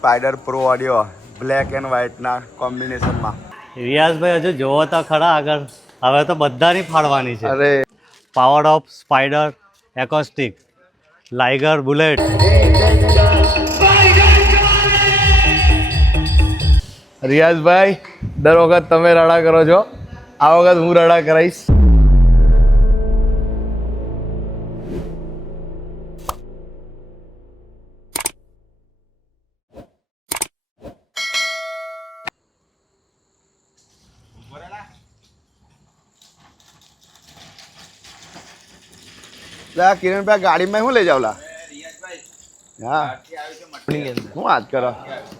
Spider pro audio black and વ્હાઇટના કોમ્બિનેશનમાં. રિયાઝભાઈ હજુ જોવો તો ખરા આગળ, હવે તો બધાની ફાડવાની છે. અરે power of spider acoustic liger bullet. રિયાઝભાઈ દર વખત તમે રડા કરો છો, આ વખત હું રડા કરાવીશ. કિરણભાઈ ગાડીમાં શું લઈ જાવ લા? હા હું વાત કરો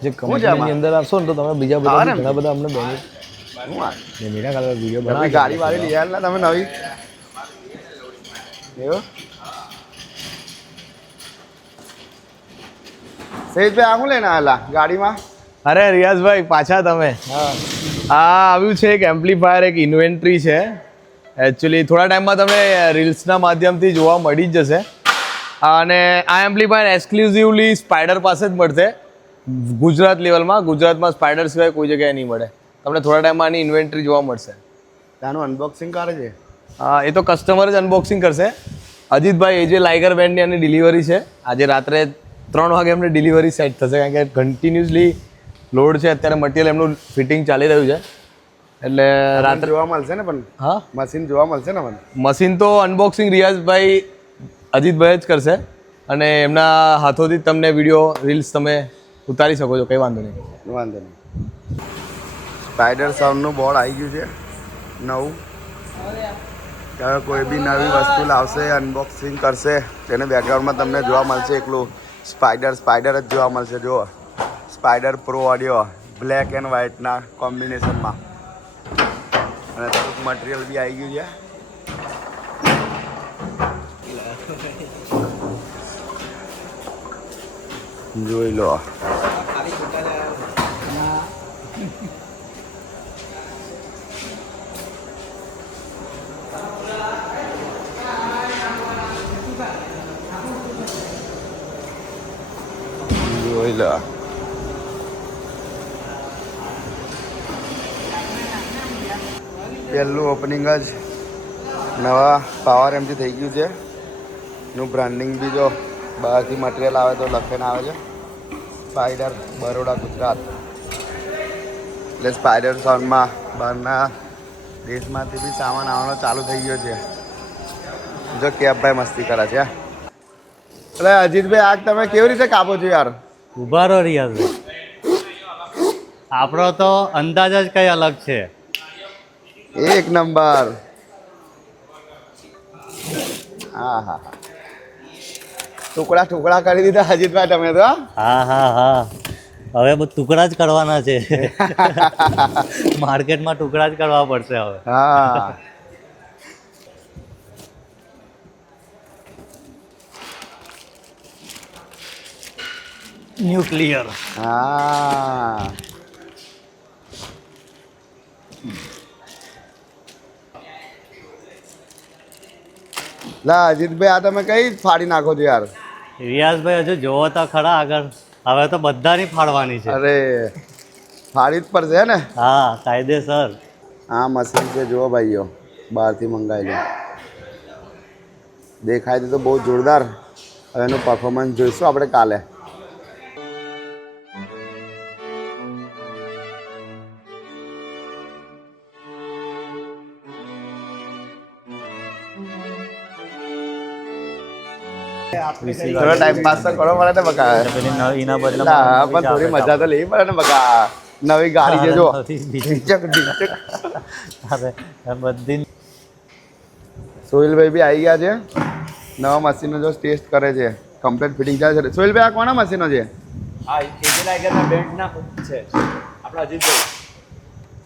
જે કંપનીની અંદર આવશો ને તો તમે બીજા બધા ઘણા બધા અમને બેનિફિટ. હું વાત મીના કાલે વિડીયો નવી બનાવી ગાડી વાળી લઈ આવ્યા તમે નવી એવું સહિતભાઈ આ શું લઈને આવેલા ગાડીમાં? અરે રિયાઝભાઈ પાછા તમે. હા આ આવ્યું છે એક એમ્પ્લીફાયર, એક ઇન્વેન્ટરી છે. એકચ્યુઅલી થોડા ટાઈમમાં તમે રીલ્સના માધ્યમથી જોવા મળી જ જશે. અને આ એમ્પ્લીફાયર એક્સક્લુઝિવલી સ્પાઈડર પાસે જ મળશે ગુજરાત લેવલમાં. ગુજરાતમાં સ્પાઈડર સિવાય કોઈ જગ્યાએ નહીં મળે. તમને થોડા ટાઈમમાં આની ઇન્વેન્ટરી જોવા મળશે. ત્યાંનું અનબોક્સિંગ કરે છે. એ તો કસ્ટમર જ અનબોક્સિંગ કરશે. અજીતભાઈ, એ જે લાઇગર બેન્ડની આની ડિલિવરી છે, આજે રાત્રે 3 વાગે એમને ડિલિવરી સેટ થશે, કારણ કે કન્ટિન્યુઅસલી લોડ છે અત્યારે, મટીરિયલ એમનું ફિટિંગ ચાલી રહ્યું છે. એટલે રાત્રે જોવા મળશે ને? પણ હા, મશીન જોવા મળશે ને? મને મશીન તો અનબોક્સિંગ રિયાઝભાઈ અજીતભાઈ જ કરશે, અને એમના હાથોથી જ તમને વિડીયો રીલ્સ તમે ઉતારી શકો છો, કંઈ વાંધો નહીં. વાંધો નહીં. સ્પાઈડર સાઉન્ડનું બોર્ડ આવી ગયું છે નવું. હવે કોઈ બી નવી વસ્તુ લાવશે, અનબોક્સિંગ કરશે, તેને બેકગ્રાઉન્ડમાં તમને જોવા મળશે એકલું સ્પાઈડર જ જોવા મળશે. જુઓ, spider pro audio black and વ્હાઇટના કોમ્બિનેશનમાં. અને થોડુંક મટીરિયલ બી આવી ગયું છે. જોઈ લો. જોઈ લો. પહેલું ઓપનિંગ જ નવા પાવર એમથી થઈ ગયું છે. એનું બ્રાન્ડિંગ બી જો બહારથી મટીરિયલ આવે તો લખીને આવે છે સ્પાઈડર બરોડા ગુજરાત. એટલે સ્પાઈડર સાઉન્ડમાં બહારના દેશમાંથી બી સામાન આવવાનો ચાલુ થઈ ગયો છે. જો કેબભાઈ મસ્તી કરે છે. એટલે અજીતભાઈ આગ તમે કેવી રીતે કાપો છો યાર? ઉભા રહો રિયાઝભાઈ, આપણો તો અંદાજ જ કંઈ અલગ છે. એક નંબર. હા હા હા, ટુકડા કરી દીધા અજીતભાઈ તમે તો. હા હા હા, હવે ટુકડા જ કરવાના છે. માર્કેટમાં ટુકડા જ કરવા પડશે હવે. હા ન્યુક્લિયર. હા લા અજીતભાઈ, આ તમે કઈ ફાડી નાખો છો યાર? રિયાઝભાઈ હજુ જોવો તો ખરા આગળ, હવે તો બધાની ફાડવાની છે. અરે ફાડી જ પડશે ને? હા, કાયદેસર. આ મશીન છે જુઓ ભાઈઓ, બહારથી મંગાવેલું. દેખાય તો બહુ જોરદાર. હવે એનું પરફોર્મન્સ જોઈશું આપણે કાલે. થોડો ટાઈમ પાસ તો કરો પડે ને બકા. એના બદલે પણ થોડી મજા તો લેવી પડે ને બકા. નવી ગાડી છે જો. અરે બધી. સોહિલભાઈ બી આવી ગયા છે. નવા મશીનનો જો ટેસ્ટ કરે છે. કમ્પ્લીટ ફિટિંગ ચાલે છે. સોહિલભાઈ આ કોના મશીનો છે?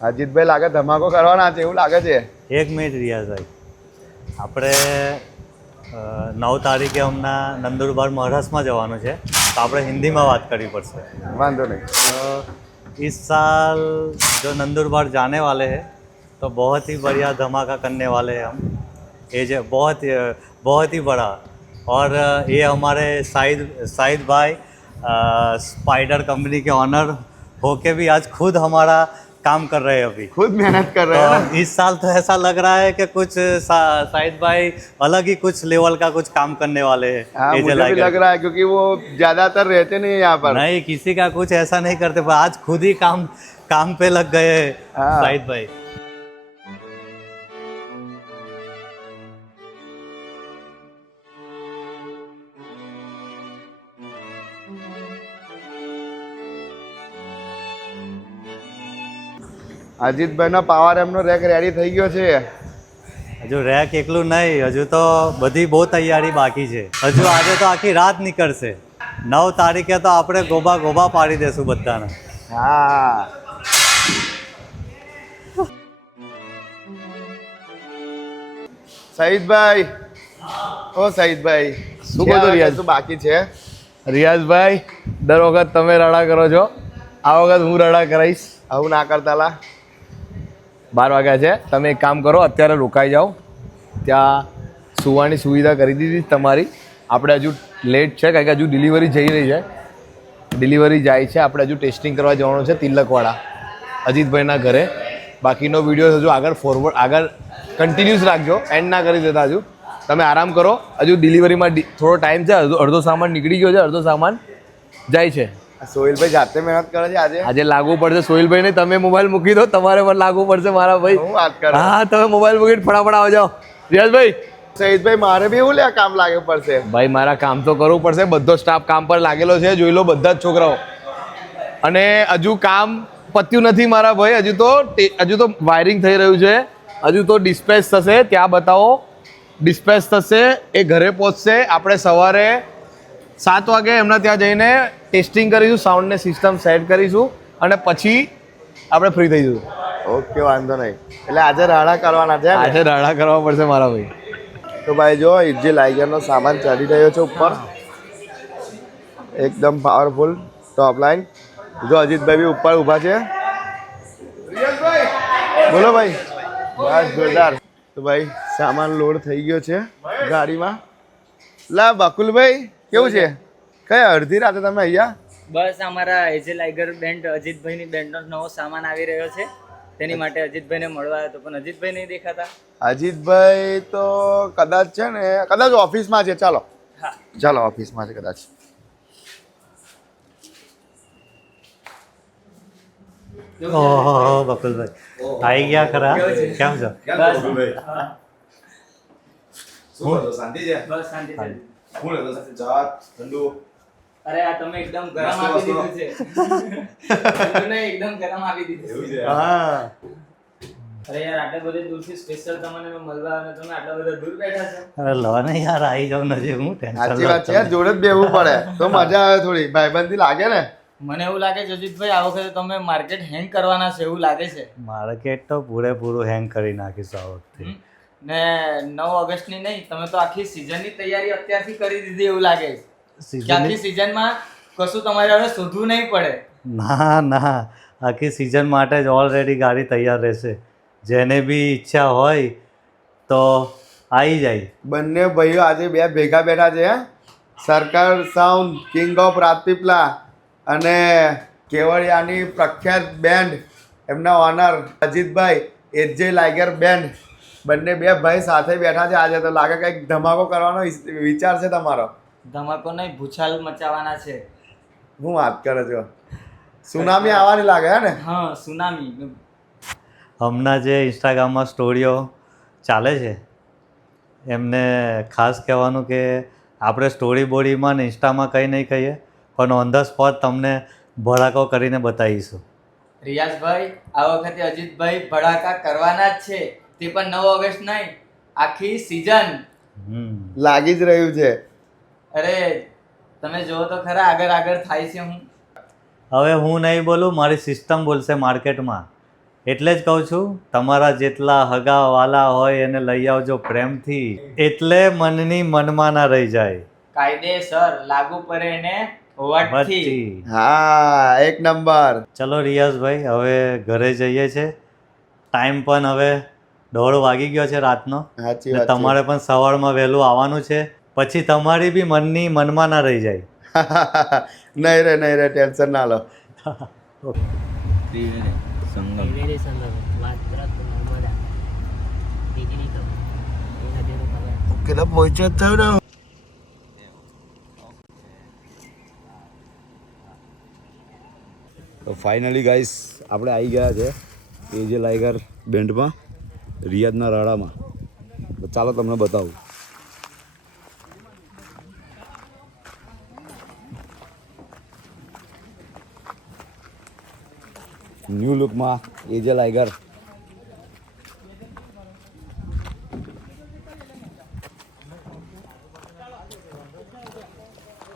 અજીતભાઈ લાગે ધમાકો કરવાના છે એવું લાગે છે. એક મિનિટ રિયાઝભાઈ, આપણે 9 તારીખે હમણાં नंदुरबार महाराष्ट्र में जवानों है, तो आप हिंदी में बात करनी पड़से. वांधो नहीं. तो इस साल जो नंदुरबार जाने वाले हैं तो बहुत ही बढ़िया धमाका करने वाले हैं हम. ये जो बहुत ही बड़ा, और ये हमारे शाहिद भाई स्पाइडर कंपनी के ऑनर होके भी आज खुद हमारा काम कर रहे हैं अभी। खुद मेहनत कर रहे तो हैं ना। इस साल तो ऐसा लग रहा है कि कुछ शाहिद भाई अलग ही कुछ लेवल का कुछ काम करने वाले हैं। हाँ, AJ मुझे भी लाइगर लग रहा है क्योंकि वो ज्यादातर रहते नहीं यहाँ पर। नहीं, किसी का कुछ ऐसा नहीं करते, पर आज खुद ही काम पे लग गए हैं हाँ। शाहिद भाई। અજીતભાઈનો પાવર એમનો રેક રેડી થઈ ગયો છે। હજુ રેક એકલું નહીં, હજુ તો બધી બહુ તૈયારી બાકી છે। હજુ આજે તો આખી રાત નીકળશે। 9 તારીખે તો આપણે ગોબા પાડી દેશું બધાને। હા, સહીદભાઈ, ઓ સહીદભાઈ, શું કહો છો રિયાઝ? શું બાકી છે? રિયાઝભાઈ, દર વખત તમે રડા કરો છો, આ વખત હું રડા કરાવીશ। આવું ના કરતા લા। 12 વાગ્યા છે, તમે એક કામ કરો, અત્યારે રોકાઈ જાઓ, ત્યાં સુવાની સુવિધા કરી દીધી તમારી। આપણે હજુ લેટ છે કારણ કે હજુ ડિલિવરી જઈ રહી છે, ડિલિવરી જાય છે, આપણે હજુ ટેસ્ટિંગ કરવા જવાનું છે તિલકવાડા અજીતભાઈના ઘરે। બાકીનો વિડીયો હજુ આગળ કન્ટિન્યુઅસ રાખજો, એન્ડ ના કરી દેતા હજુ। તમે આરામ કરો, હજુ ડિલિવરીમાં થોડો ટાઈમ છે, અડધો સામાન નીકળી ગયો છે, અડધો સામાન જાય છે। સોહિલભાઈ જાતે મહેનત કરે છે આજે। આજે લાગુ પડશે સોહિલભાઈને, તમે મોબાઈલ મૂકી દો, તમારે પણ લાગુ પડશે મારા ભાઈ। હું વાત કરું? હા, તમે મોબાઈલ મૂકીને ફટાફટ આવો જાઓ। રિયાઝભાઈ, સહીદભાઈ, મારે બી એવું લે કામ લાગે પડશે। ભાઈ મારા કામ તો કરવું પડશે, બધો સ્ટાફ કામ પર લાગેલો છે, જોઈ લો બધા જ છોકરાઓ। અને હજુ કામ પત્યું નથી મારા ભાઈ, હજુ તો વાયરિંગ થઈ રહ્યું છે, હજુ તો ડિસ્પેચ થશે, ત્યાં બતાવો, ડિસ્પેચ થશે, એ ઘરે પહોંચશે। આપણે સવારે 7 વાગે એમના ત્યાં જઈને ટેસ્ટિંગ કરીશું, સાઉન્ડને સિસ્ટમ સેટ કરીશું, અને પછી આપણે ફ્રી થઈ જઈશું। ઓકે, વાંધો નહીં। એટલે આજે રાડા કરવાના છે ને? આજે રાડા કરવા પડશે મારા ભાઈ। તો ભાઈ જો એજે લાઇગરનો સામાન ચડી રહ્યો છે ઉપર, એકદમ પાવરફુલ ટોપ લાઈન। જો અજીતભાઈ બી ઉપર ઊભા છે। બોલો ભાઈ, બસ જોરદાર। તો ભાઈ સામાન લોડ થઈ ગયો છે ગાડીમાં। લા બકુલભાઈ, કેવું છે? કઈ અડધી રાતે તમે અહીંયા? બસ અમારા એજે લાઇગર બેન્ડ અજીતભાઈની બેન્ડનો નવો સામાન આવી રહ્યો છે, તેની માટે અજીતભાઈને મળવા આવ્યો હતો, પણ અજીતભાઈ નહીં દેખાતા। અજીતભાઈ તો કદાચ છે ને, કદાચ ઓફિસમાં છે। ચાલો હા, ચાલો, ઓફિસમાં છે કદાચ। ઓહો બકુલભાઈ આવી ગયા ખરા? કેમ છો? બસ શાંતિ છે। અરે આ તમે એકદમ ગરમ આપી દીધું છે। ઠંડુ નહીં, એકદમ ગરમ આપી દીધું છે। હા, અરે યાર, આટલા બધે દૂરથી સ્પેશિયલ તમને મળવા અને તમે આટલા બધા દૂર બેઠા છો। અરે લો ને યાર, આવી જાવ નજીક, હું સાચી વાત છે યાર, ટેન્શન। જોડે જ બેહવું પડે તો મજા આવે થોડી, ભાઈબંધી લાગે ને। મને એવું લાગે છે અજીતભાઈ, આ વખતે તમે માર્કેટ હેંગ કરવાના છે એવું લાગે છે। માર્કેટ તો પૂરેપૂરું હેંગ કરી નાખીશું આ વખતે। ને 9 ઓગસ્ટની નહીં, તમે તો આખી સિઝનની તૈયારી અત્યારથી કરી દીધી એવું લાગે છે કે આખી સિઝનમાં કશું તમારે હવે શોધવું નહીં પડે। ના, આખી સિઝન માટે જ ઓલરેડી ગાડી તૈયાર રહેશે। જેને બી ઈચ્છા હોય તો આવી જાય। બંને ભાઈઓ આજે બે ભેગા બેઠા છે હે? સરકાર સાઉન્ડ કિંગ ઓફ રાજપીપળા અને કેવડિયાની પ્રખ્યાત બેન્ડ, એમના ઓનર અજીતભાઈ એજે લાઇગર બેન્ડ, બંને બે ભાઈ સાથે બેઠા છે આજે। તો લાગે કંઈક ધમાકો કરવાનો વિચાર છે તમારો? ધમાકો નહીં, ભૂચાલ મચાવવાના છે। હું વાત કરે છો? સુનામી આવવાની લાગે હે ને? હા, સુનામી। હમણાં જે ઇન્સ્ટાગ્રામમાં સ્ટોરીઓ ચાલે છે એમને ખાસ કહેવાનું કે આપણે સ્ટોરી બોડીમાં ને ઇન્સ્ટામાં કંઈ નહીં કહીએ, પણ ઓન ધ સ્પોટ તમને ભડાકો કરીને બતાવીશું। રિયાઝભાઈ, આ વખતે અજીતભાઈ ભડાકા કરવાના જ છે, તે પણ 9 ઓગસ્ટ નહીં, આખી સિઝન। લાગી જ રહ્યું છે। અરે તમે જુઓ તો ખરા, આગળ થાય છે। હવે હું નહીં બોલું, મારી સિસ્ટમ બોલશે માર્કેટમાં। એટલે જ કહું છું, તમારા જેટલા હગા વાલા હોય એને લઈ આવજો પ્રેમથી, એટલે મનની મનમાં ના રહી જાય। કાયદેસર લાગુ પડે એને હોવાથી। વટથી। હા, એક નંબર। ચલો રિયાઝભાઈ, હવે ઘરે જઈએ છે। ટાઈમ પણ હવે 1:30 વાગી ગયો છે રાતનો, સાચી ને વાત છે। તમારે પણ સવારમાં વહેલું આવવાનું છે, પછી તમારી બી મનમાં ના રહી જાય। નહીં રે ટેન્શન ના લો. ત્રિવેણી સંગમ વાત્રક નર્મદા ડિગ્રી કમ એ નદીનું ખબર કેટલા પહોંચ્યો થયો ને. તો ફાઇનલી ગાઈસ આપણે આવી ગયા છે એજે લાઇગર બેન્ડમાં રિયાદના રાડામાં. તો ચાલો તમને બતાવું. ન્યૂ લુકમાં એજે લાઇગર.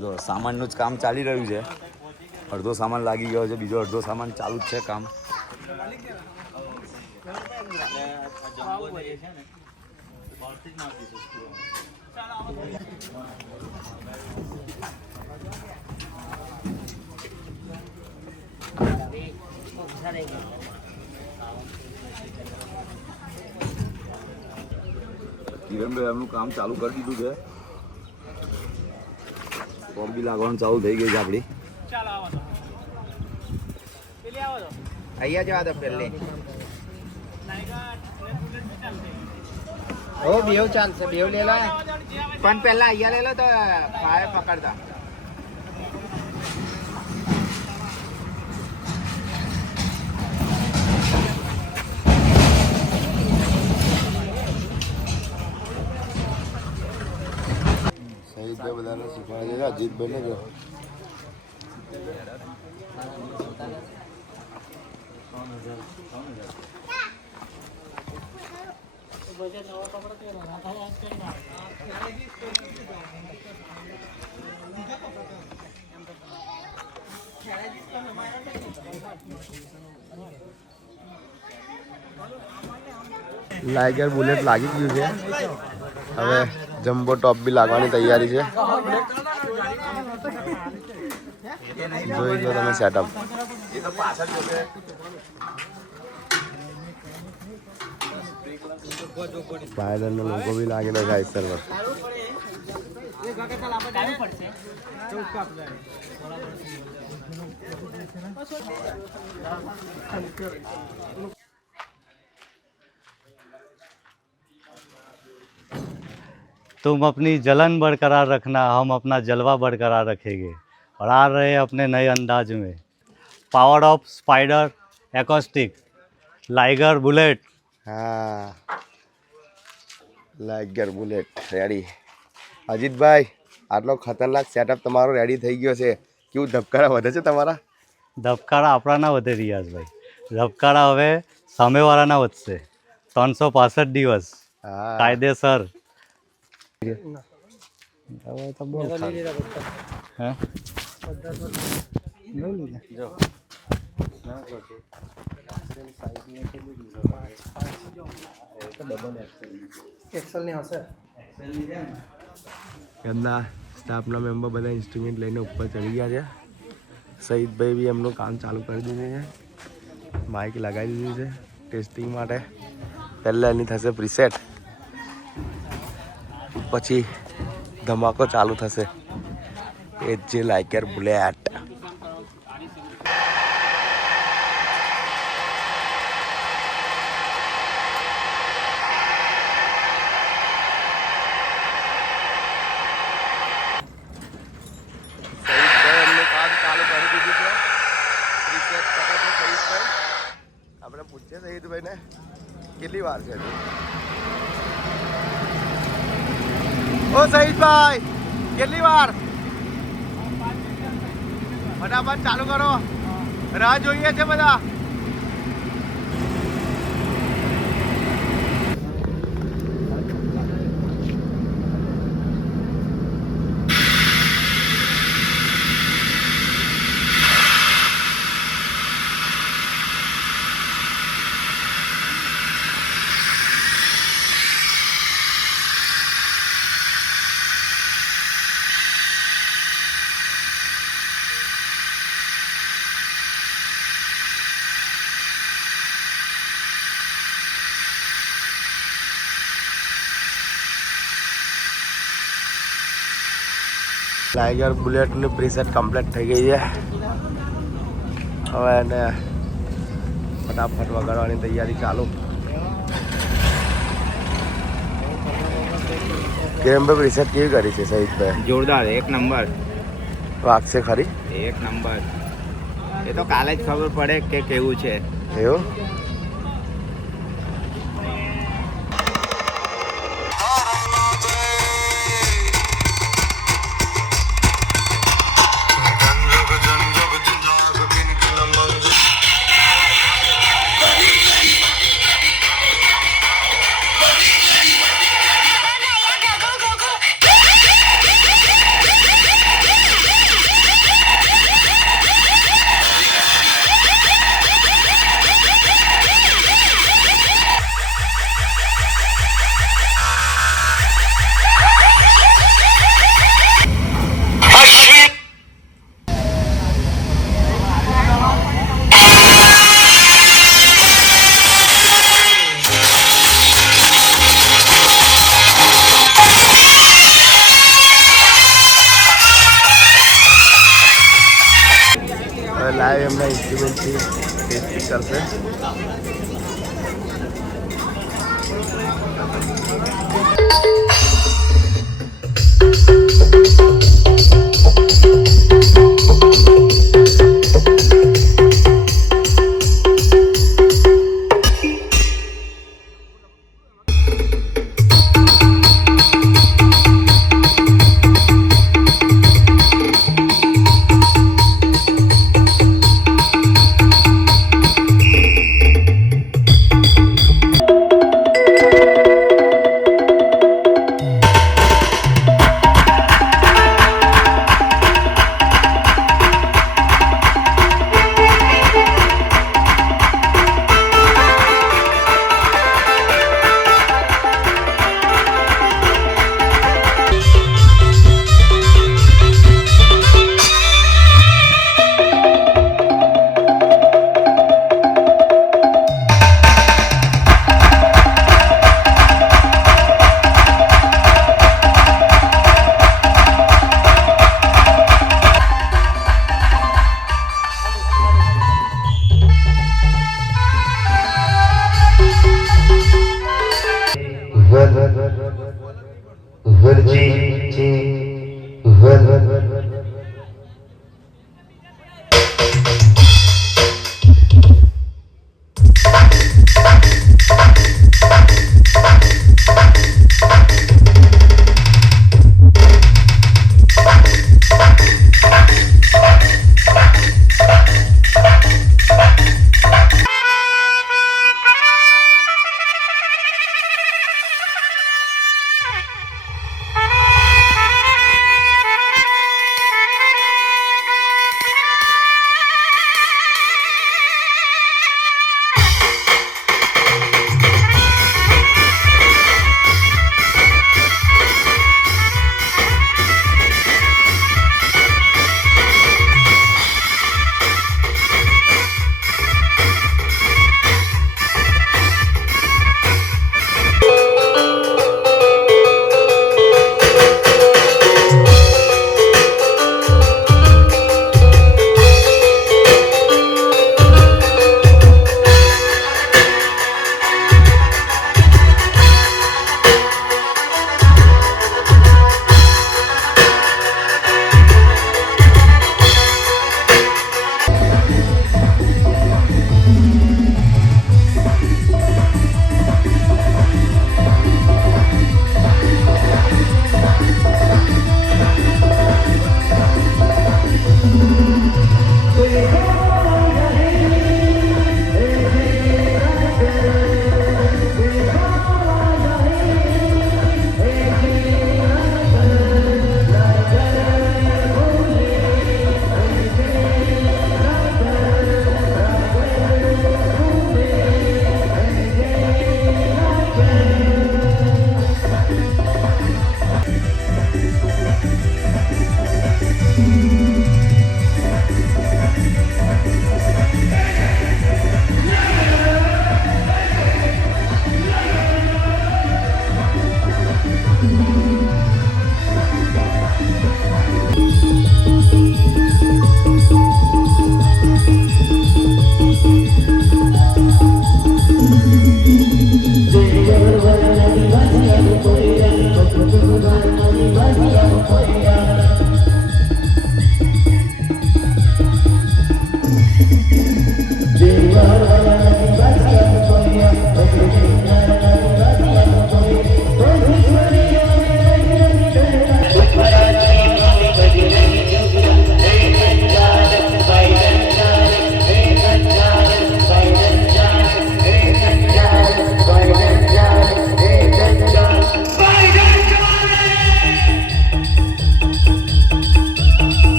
જો સામાનનું જ કામ ચાલી રહ્યું છે. અડધો સામાન લાગી ગયો છે, બીજો અડધો સામાન ચાલુ જ છે કામ. કિરણભાઈ એમનું કામ ચાલુ કરી દીધું છે. પંપ બી લાગવાનું ચાલુ થઈ ગઈ છે આપણી. અહીંયા જવા દો પેલે ઓ બેવ ચાલશે બેવ લે લો પણ પહેલા અહીંયા લે લો તો ફાયર પકડતા સહિતભાઈ બધાને શીખવાડે છે. અજીતભાઈ ને લાઇગર બુલેટ લાગી ગયું છે. હવે જમ્બો ટોપ બી લાગવાની તૈયારી છે. જોઈ લો તમે સેટઅપ. સ્પાઈડરનો લોગો બી લાગેલો છે આઈસર પર. तुम अपनी जलन बरकरार रखना, हम अपना जलवा बरकरार रखेंगे और आ रहे हैं अपने नए अंदाज में. Power of spider acoustic liger bullet. હા લાઇગર બુલેટ રેડી. અજીતભાઈ આટલો ખતરનાક સેટઅપ તમારો રેડી થઈ ગયો છે. કેવું ધબકારા વધે છે તમારા? ધબકારા આપણા ના વધે રિયાઝભાઈ, ધબકારા હવે સામેવાળાના વધશે. 365 દિવસ હા કાયદેસર. હવે તો બહુ હે એમના સ્ટાફના મેમ્બર બધા ઇન્સ્ટ્રુમેન્ટ લઈને ઉપર ચડી ગયા છે. સહિતભાઈ બી એમનું કામ ચાલુ કરી દીધું છે. માઇક લગાવી દીધું છે ટેસ્ટિંગ માટે. પહેલાં એની થશે પ્રીસેટ, પછી ધમાકો ચાલુ થશે. એ જે લાઇગર બુલેટ. આપણે પૂછીએ સહિતભાઈ ને કેટલી વાર છે. ઓ સહિતભાઈ કેટલી વાર? ફટાફટ ચાલુ કરો, રાહ જોઈએ છે બધા. ટાઈગર બુલેટની પ્રીસેટ કમ્પ્લીટ થઈ ગઈ છે. હવે એને ફટાફટ વગાડવાની તૈયારી ચાલુ. ગેમ પર પ્રીસેટ કેવી કરી છે સહિતભાઈ? જોરદાર, એક નંબર, વાગશે ખરી? એક નંબર. એ તો કાલે જ ખબર પડે કે કેવું છે. એવું? લાઈવ એમના ઇન્સ્ટ્રુમેન્ટથી ટેસ્ટિંગ કરશે.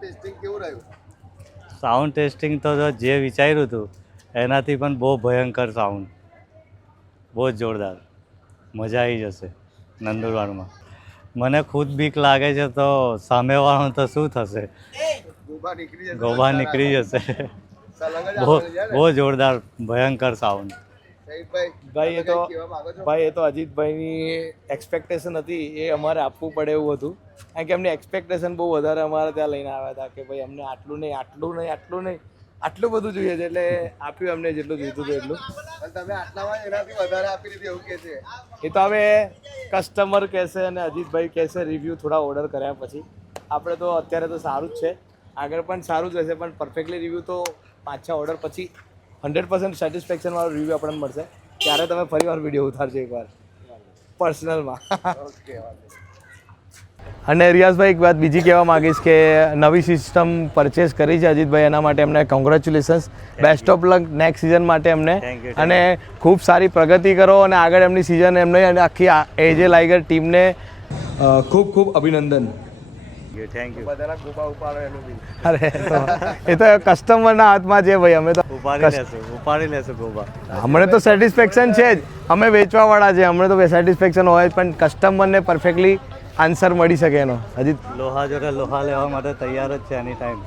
ટેસ્ટિંગ કેવું રહ્યું? સાઉન્ડ ટેસ્ટિંગ તો જે વિચાર્યું હતું એનાથી પણ બહુ ભયંકર સાઉન્ડ, બહુ જ જોરદાર, મજા આવી જશે નંદુરબારમાં. મને ખુદ બીક લાગે છે તો સામેવાળાનું તો શું થશે, ગોબા નીકળી જશે. ગોબા નીકળી જશે. સલગ જ બહુ આવવાનું છે ને? બહુ જોરદાર ભયંકર સાઉન્ડ. શહીદભાઈ, ભાઈ એ તમે તો કંઈ કહેવા માંગો છો? ભાઈ એ તો અજીતભાઈની એક્સપેક્ટેશન હતી એ અમારે આપવું પડે એવું હતું, કારણ કે એમની એક્સપેક્ટેશન બહુ વધારે અમારે ત્યાં લઈને આવ્યા હતા કે ભાઈ અમને આટલું નહીં આટલું નહીં આટલું નહીં આટલું બધું જોઈએ છે, એટલે આપ્યું અમને જેટલું જોઈતું હતું એટલું. પણ તમે આટલામાં એનાથી વધારે આપી દીધું એવું કે છે. એ તો હવે કસ્ટમર કહેશે અને અજીતભાઈ કહેશે રિવ્યૂ થોડા ઓર્ડર કર્યા પછી. આપણે તો અત્યારે તો સારું જ છે, આગળ પણ સારું જ રહેશે, પણ પરફેક્ટલી રિવ્યૂ તો 5-6 ઓર્ડર પછી 100% સેટિસ્ફેક્શન વાળો રિવ્યૂ આપણને મળશે, ત્યારે તમે ફરી વાર વિડીયો ઉતારજો એકવાર પર્સનલમાં. ઓકે, વાંધો નહીં. અને રિયાઝભાઈ એક વાત બીજી કહેવા માંગીશ કે નવી સિસ્ટમ પરચેસ કરી છે અજીતભાઈ, એના માટે એમને congratulations, best of luck next season માટે એમને. Thank you. અને ખૂબ સારી પ્રગતિ કરો અને આગળ એમની સિઝન એમને અને આખી એજે લાઇગર ટીમને ખૂબ ખૂબ અભિનંદન. Thank you. બધાના ગોબા ઉપાડો એનું બી. અરે એ તો કસ્ટમરના હાથમાં છે ભાઈ, અમે તો ઉપાડી લેશું ગોબા. અમને તો સેટિસ્ફેક્શન છે જ, અમે વેચવાવાળા છે, અમને તો સેટિસ્ફેક્શન હોય જ, પણ કસ્ટમરને પરફેક્ટલી આન્સર મળી શકે એનો. અજીત લોહા જોડે લોહા લેવા માટે તૈયાર જ છે એની ટાઈમ.